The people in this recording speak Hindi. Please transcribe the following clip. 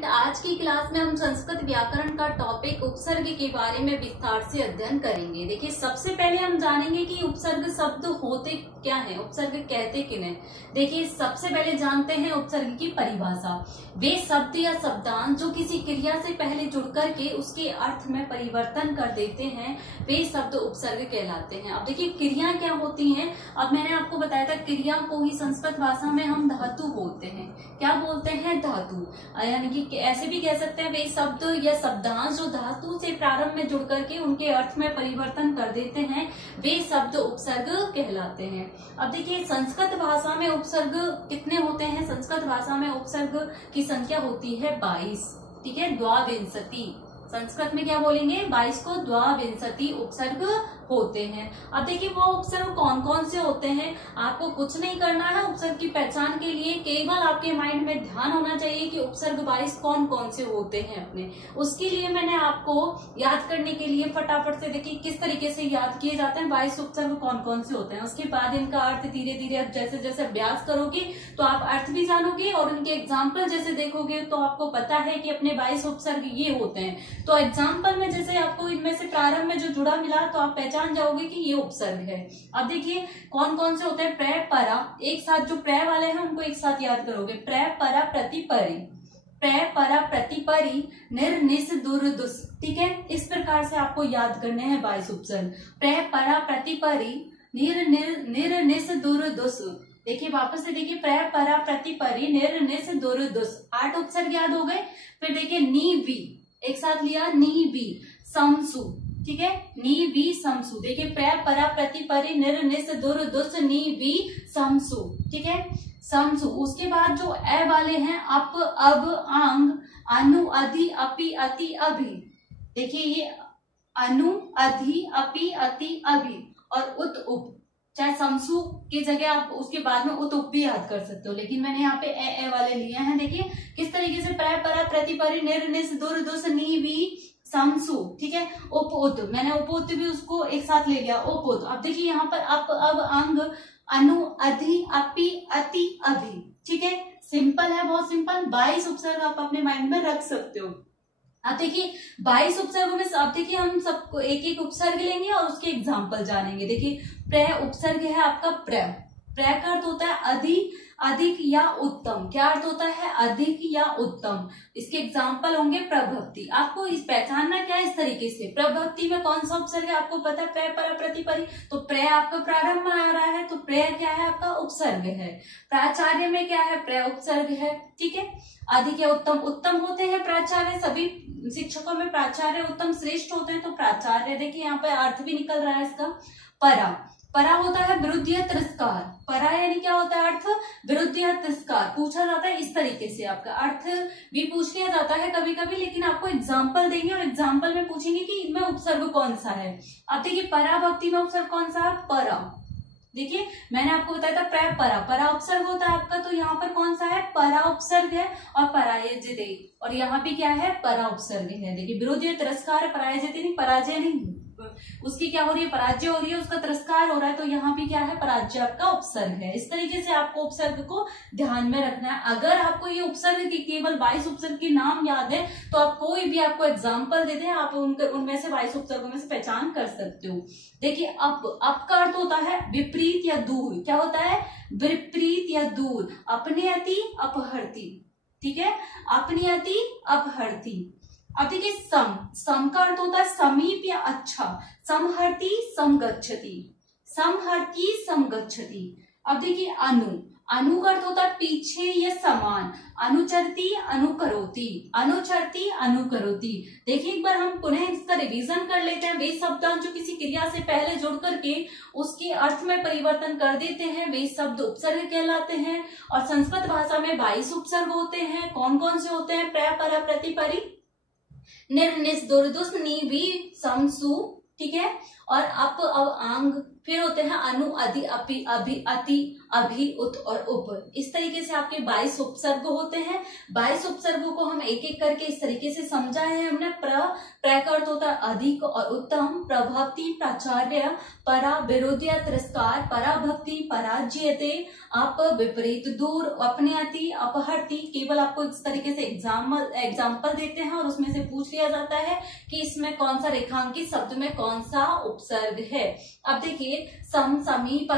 स्टूडेंट, आज की क्लास में हम संस्कृत व्याकरण का टॉपिक उपसर्ग के बारे में विस्तार से अध्ययन करेंगे। देखिए, सबसे पहले हम जानेंगे कि उपसर्ग शब्द होते क्या है, उपसर्ग कहते किन्हें। देखिए, सबसे पहले जानते हैं उपसर्ग की परिभाषा। वे शब्द या शब्दांश जो किसी क्रिया से पहले जुड़कर के उसके अर्थ में परिवर्तन कर देते हैं, वे शब्द उपसर्ग कहलाते हैं। अब देखिए, क्रिया क्या होती हैं। अब मैंने आपको बताया था, क्रिया को ही संस्कृत भाषा में हम धातु बोलते हैं। क्या बोलते हैं? धातु। यानी कि ऐसे भी कह सकते हैं, वे शब्द या शब्दांश जो धातु से प्रारंभ में जुड़ करके उनके अर्थ में परिवर्तन कर देते हैं, वे शब्द उपसर्ग कहलाते हैं। अब देखिए, संस्कृत भाषा में उपसर्ग कितने होते हैं? संस्कृत भाषा में उपसर्ग की संख्या होती है 22। ठीक है, द्वाविंशति। संस्कृत में क्या बोलेंगे? 22 को द्वाविंशति उपसर्ग होते हैं। अब देखिए, वो उपसर्ग कौन कौन से होते हैं। आपको कुछ नहीं करना है उपसर्ग की पहचान के लिए, केवल आपके माइंड में ध्यान होना चाहिए कि उपसर्ग 22 कौन कौन से होते हैं अपने। उसके लिए मैंने आपको याद करने के लिए फटाफट से देखिए किस तरीके से याद किए जाते हैं 22 उपसर्ग कौन कौन से होते हैं। उसके बाद इनका अर्थ धीरे धीरे अब जैसे जैसे अभ्यास करोगे तो आप अर्थ भी जानोगे, और उनके एग्जाम्पल जैसे देखोगे तो आपको पता है कि अपने 22 उपसर्ग ये होते हैं। तो एग्जाम्पल में जैसे आपको इनमें से प्रारंभ में जो जुड़ा मिला तो आप पहचान जाओगे कि ये उपसर्ग है। अब देखिए कौन कौन से होते हैं। प्र, परा, एक साथ जो प्र वाले हैं उनको एक साथ याद करोगे। प्र, परा, प्रतिपरि, प्र, परा, प्रतिपरि, निर, निस, दुर, दुस। ठीक है, इस प्रकार से आपको याद करने हैं 22 उपसर्ग। प्र, परा, प्रतिपरि, निर, निर, निस, दुर, दुस। देखिए वापस से देखिए, प्र, परा, प्रतिपरि, निर, निस, दुर, दुस। 8 उपसर्ग याद हो गए। फिर देखिए नी, वी, एक साथ लिया, नी, वी, समसु। ठीक है, नी, वी, समसु। देखिए, प्र, परा, प्रतिपरि, निर, निस, दुर, दुस, नी, वी, समसु। ठीक है, समसु। उसके बाद जो ए वाले हैं, अप, अब, आंग, अनु, अधि, अपि, अति, अभि। देखिए ये अनु, अधि, अपि, अति, अभि और उत, उप। चाहे समसु की जगह आप उसके बाद में उत, उप भी याद कर सकते हो, लेकिन मैंने यहाँ पे ए वाले लिए हैं। देखिए किस तरीके से, प्र, परा, प्रतिपरि, निर, निस, दुर, दुस, नी, वी, समसु। ठीक है, उप, उत, मैंने उप, उत भी उसको एक साथ ले लिया, उप, उत। अब देखिए यहाँ पर अप, अब, अंग, अनु, अधि, अपि, अति, अभि। ठीक है, सिंपल है, बहुत सिंपल। 22 उपसर्ग आप अपने माइंड में रख सकते हो। अब देखिए 22 उपसर्गों में अब देखिए हम सबको एक एक उपसर्ग लेंगे और उसके एग्जाम्पल जानेंगे। देखिए, प्र उपसर्ग है आपका प्र। प्र का अर्थ होता है अधिक या उत्तम। क्या अर्थ होता है? अधिक या उत्तम। इसके एग्जाम्पल होंगे प्रभक्ति। आपको इस पहचानना क्या है इस तरीके से। प्रभक्ति में कौन सा उपसर्ग है आपको पता है? प्र, परा, प्रतिपरि। तो प्र आपका प्रारंभ में आ रहा है, तो प्र क्या है आपका? उपसर्ग है। प्राचार्य में क्या है? प्र उपसर्ग है। ठीक है, अधिक या उत्तम, उत्तम होते हैं प्राचार्य। सभी शिक्षकों में प्राचार्य उत्तम श्रेष्ठ होते हैं, तो प्राचार्य। देखिए यहाँ पे अर्थ भी निकल रहा है इसका। परा, परा होता है विरुद्ध या तिरस्कार। परा यानी क्या होता है? अर्थ विरुद्ध या तिरस्कार। पूछा जाता है इस तरीके से, आपका अर्थ भी पूछ लिया जाता है कभी कभी, लेकिन आपको एग्जाम्पल देंगे और एग्जाम्पल में पूछेंगे कि इनमें उपसर्ग कौन सा है। अब देखिए, परा भक्ति में उपसर्ग कौन सा है? परा। देखिए मैंने आपको बताया था प्र, परा, परा उपसर्ग होता है आपका, तो यहाँ पर कौन सा है? परा उपसर्ग है। और परायजिते, और यहाँ पे क्या है? परा उपसर्ग है। देखिए विरोध या तिरस्कार है, परायजिते नहीं, पराजय नहीं, उसकी क्या हो रही है? पराजय हो रही है, उसका तिरस्कार हो रहा है, तो यहाँ पे क्या है? पराजय आपका उपसर्ग है। इस तरीके से आपको उपसर्ग को ध्यान में रखना है। अगर आपको ये उपसर्ग की केवल 22 उपसर्ग के नाम याद है तो आप कोई भी आपको एग्जाम्पल दे दें, आप उनमें से 22 उपसर्गों में से पहचान कर सकते हो। देखिए अप का अर्थ होता है विपरीत या दूर। क्या होता है? विपरीत या दूर। अपने अति, अपहरती। ठीक है, अपनी अति, अपहरती। अब देखिए सम का अर्थ होता है समीप या अच्छा। समहर्ति, समगच्छति, समहर्ति, समगच्छति। अब देखिए अनु का अर्थ होता है पीछे या समान। अनुचरती, अनुकरोति, अनुचरती, अनुकरोति। देखिए एक बार हम पुनः इसका रिवीजन कर लेते हैं। वे शब्द जो किसी क्रिया से पहले जुड़ करके उसके अर्थ में परिवर्तन कर देते हैं, वे शब्द उपसर्ग कहलाते हैं। और संस्कृत भाषा में 22 उपसर्ग होते हैं। कौन कौन से होते हैं? प्र, परा, प्रतिपरि, निर, निस, दुर, दुस, नी, वी, समसु। ठीक है, और अप, अब, आंग। फिर होते हैं अनु, अधि, अपि, अभि, अति, अभि, उत और उप। इस तरीके से आपके 22 उपसर्ग होते हैं। 22 उपसर्गों को हम एक एक करके इस तरीके से समझाए हैं हमने। प्र का अर्थ होता है अधिक और उत्तम, प्रभवती, प्राचार्य, परा, विरोधिया, तिरस्कार, पराभक्ति, पराजयते, आप, विपरीत, दूर, अपनयति, अपहरती। केवल आपको इस तरीके से एग्जाम्पल देते हैं और उसमें से पूछ लिया जाता है कि इसमें कौन सा रेखांकित शब्द में कौन सा उपसर्ग है। अब देखिए सम, समीप,